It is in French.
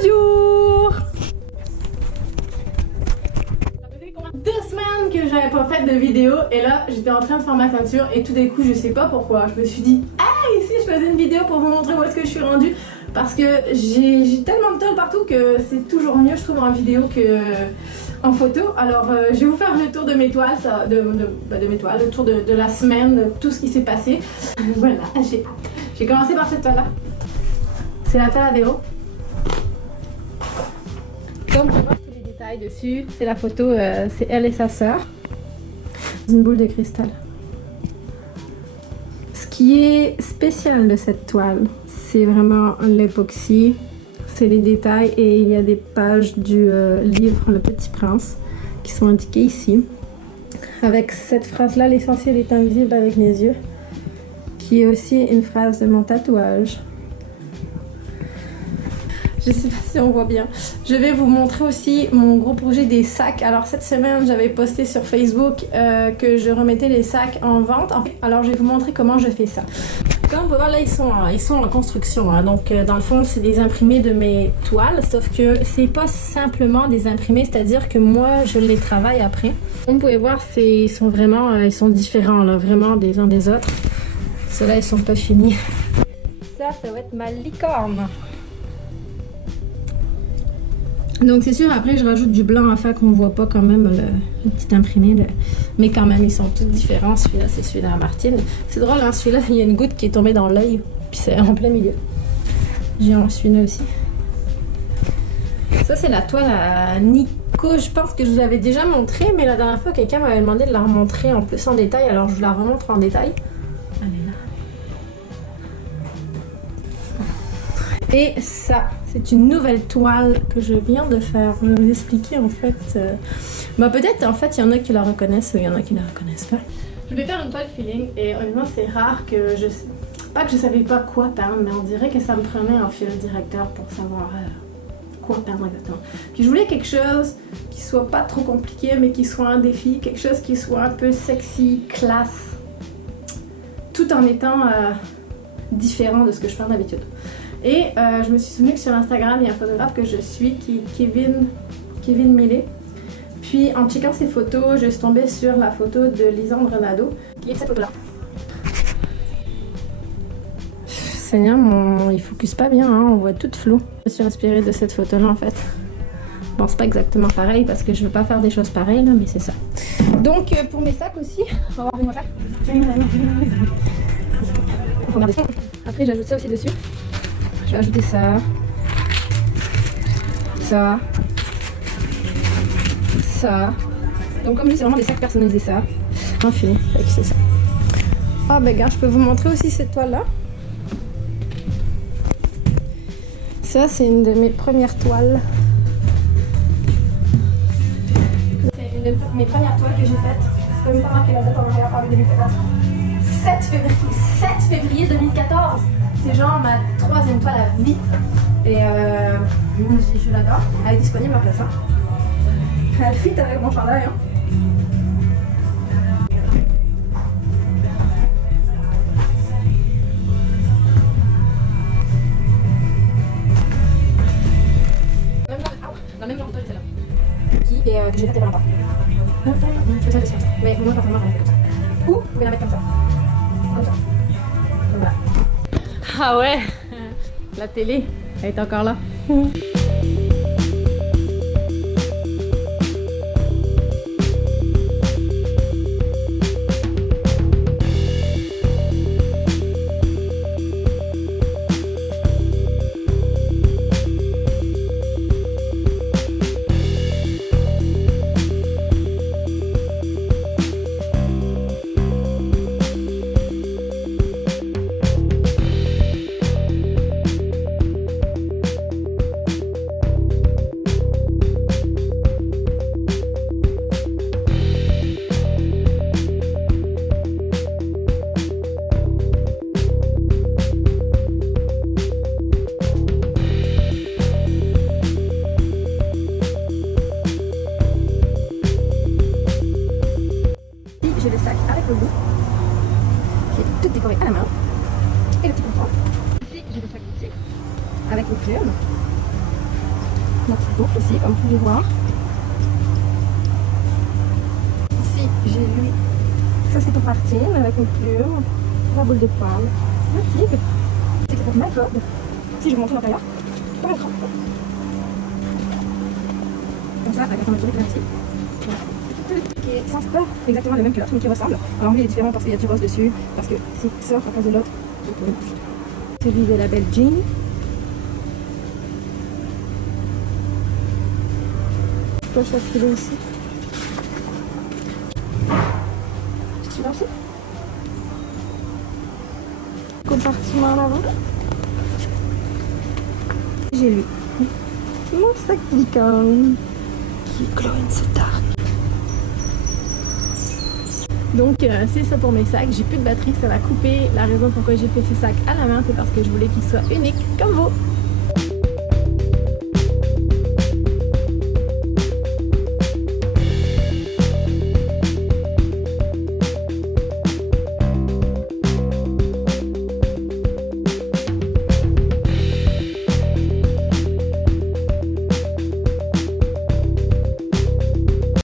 Bonjour! Ça faisait combien 2 semaines que j'avais pas fait de vidéo et là j'étais en train de faire ma teinture et tout d'un coup je sais pas pourquoi je me suis dit hey si je faisais une vidéo pour vous montrer où est-ce que je suis rendue parce que j'ai tellement de tôle partout que c'est toujours mieux je trouve en vidéo que en photo. Alors je vais vous faire le tour de mes toiles, de mes toiles, le tour de la semaine, de tout ce qui s'est passé. Voilà, j'ai commencé par cette toile là. C'est la toile à vélo. Comme on voit tous les détails dessus, c'est la photo, c'est elle et sa sœur. Une boule de cristal. Ce qui est spécial de cette toile, c'est vraiment l'époxy, c'est les détails et il y a des pages du livre Le Petit Prince qui sont indiquées ici. Avec cette phrase-là, l'essentiel est invisible avec mes yeux, qui est aussi une phrase de mon tatouage. Je sais pas si on voit bien. Je vais vous montrer aussi mon gros projet des sacs. Alors cette semaine, j'avais posté sur Facebook que je remettais les sacs en vente. Alors je vais vous montrer comment je fais ça. Comme vous pouvez voir là, ils sont en construction. Hein. Donc dans le fond, c'est des imprimés de mes toiles. Sauf que c'est pas simplement des imprimés, c'est-à-dire que moi, je les travaille après. Comme vous pouvez voir, ils sont différents, là, vraiment des uns des autres. Ceux-là, ils sont pas finis. Ça va être ma licorne. Donc c'est sûr, après je rajoute du blanc afin qu'on voit pas quand même le petit imprimé. Mais quand même, ils sont tous différents. Celui-là, c'est celui-là à Martine. C'est drôle, hein, celui-là, il y a une goutte qui est tombée dans l'œil. Puis c'est en plein milieu. J'ai celui-là aussi. Ça, c'est la toile à Nico. Je pense que je vous l'avais déjà montré. Mais la dernière fois, quelqu'un m'avait demandé de la remontrer en plus en détail. Alors je vous la remontre en détail. Elle est là. Et ça, c'est une nouvelle toile que je viens de faire. Je vais vous expliquer en fait. Peut-être en fait il y en a qui la reconnaissent ou il y en a qui la reconnaissent pas. Je vais faire une toile feeling et honnêtement c'est rare que je... Pas que je savais pas quoi peindre, mais on dirait que ça me prenait un fil directeur pour savoir quoi peindre exactement. Puis je voulais quelque chose qui soit pas trop compliqué mais qui soit un défi. Quelque chose qui soit un peu sexy, classe. Tout en étant différent de ce que je fais d'habitude. Et je me suis souvenu que sur Instagram, il y a un photographe que je suis qui est Kevin Millet. Puis en checkant ses photos, je suis tombée sur la photo de Lisandre Nadeau, qui est cette photo-là. Seigneur, il focus pas bien, hein, on voit tout flou. Je suis inspirée de cette photo-là en fait. Bon, c'est pas exactement pareil parce que je veux pas faire des choses pareilles, là, mais c'est ça. Donc pour mes sacs aussi, on va voir ça. Après, j'ajoute ça aussi dessus. Je vais ajouter ça, ça. Donc comme je dis, c'est vraiment des sacs personnalisés, ça. Infini, c'est ça. Ah ben gars, je peux vous montrer aussi cette toile là. Ça c'est une de mes premières toiles. C'est une de mes premières toiles que j'ai faites. C'est pas même pas marqué la date en arrière, 2014. 7 février 2014. C'est genre ma 3e toile à vie et je l'adore, elle est disponible en place. Hein. Elle fit avec mon chandail. Hein. La même toile celle-là que j'ai faite il y a longtemps. Mais moi personnellement je la fais comme ça. Ou vous pouvez la mettre comme ça. Comme ça. Donc voilà. Ah ouais, la télé, elle est encore là. Merci beaucoup aussi, comme vous pouvez voir. Ici, j'ai lu. Ça, c'est pour Martine, avec une plume, la boule de poil, le tigre. C'est que c'est pour ma corde. Si je vous montre l'intérieur, comme un trou. Comme ça, avec la fermeture ici. Qui sent pas exactement le même que l'autre, mais qui ressemble. Alors lui il est différent parce qu'il y a du rose dessus, parce que c'est ça à cause de l'autre. Celui de la belle jean. Poche à filer aussi. Celui-là aussi. Compartiment là-bas. J'ai lu mon sac licorne qui glow in the dark. Donc c'est ça pour mes sacs, j'ai plus de batterie, ça va couper. La raison pourquoi j'ai fait ces sacs à la main, c'est parce que je voulais qu'ils soient uniques comme vous.